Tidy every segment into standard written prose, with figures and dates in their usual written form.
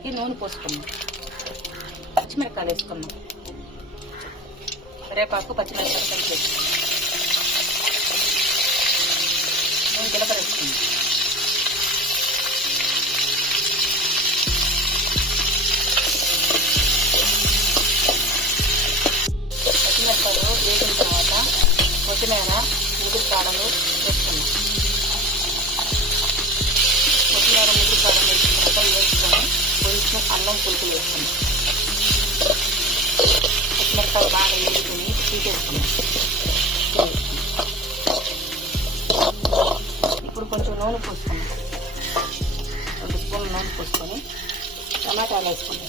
పచ్చిమిరపకాయలకి నూనె పోసుకున్నాం. పచ్చిమిరపకాయలు వేసుకున్నాం. కరివేపాకు పచ్చిమిరపకాయలు కలిపేసి నూనె జీలకర్ర వేసుకున్నాం. పచ్చిమిరపకాయలు వేగిన తర్వాత కొత్తిమీర ముదురు కాడలు వేసుకున్నాం. కొత్తిమీర ముదురు కాడలు వేసిన తర్వాత వేసుకొని కొంచెం అల్లం పులుపులు వేసుకున్నాం. పచ్చిమిరపకాయలు బాగా వేసుకుని తీసేసుకున్నాం. ఇప్పుడు కొంచెం నూనె పోసుకున్నాం. 2 స్పూన్లు నూనె పోసుకొని టమాటాలు వేసుకున్నాం.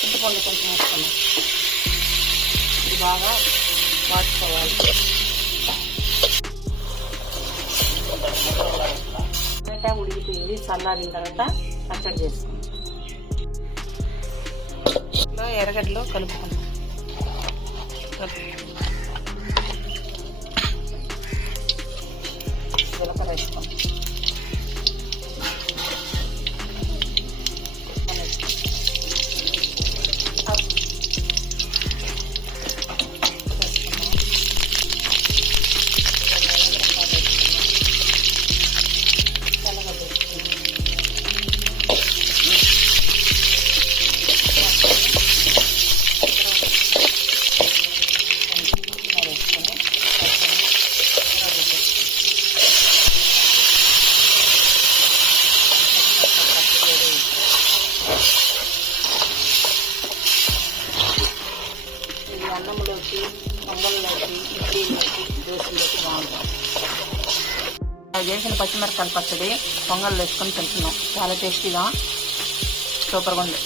చింతపండు కొంచెం వేసుకున్నాం. ఇది బాగా వాడుకోవాలి. టమాటా ఉడికిపోయింది. చల్లారిన తర్వాత పచ్చడి చేసుకున్నాం. ఎర్రగడ్డలో కలుపుకున్నాం. జీలకర్ర వేసుకున్నాం. అన్నంలోకి, పొంగల్లోకి, ఇడ్లీలోకి, దోశలోకి బాగుంటుంది. చేసిన పచ్చిమిరపకాయల పచ్చడి పొంగల్ వేసుకొని తింటున్నాం. చాలా టేస్టీగా సూపర్గా ఉంది.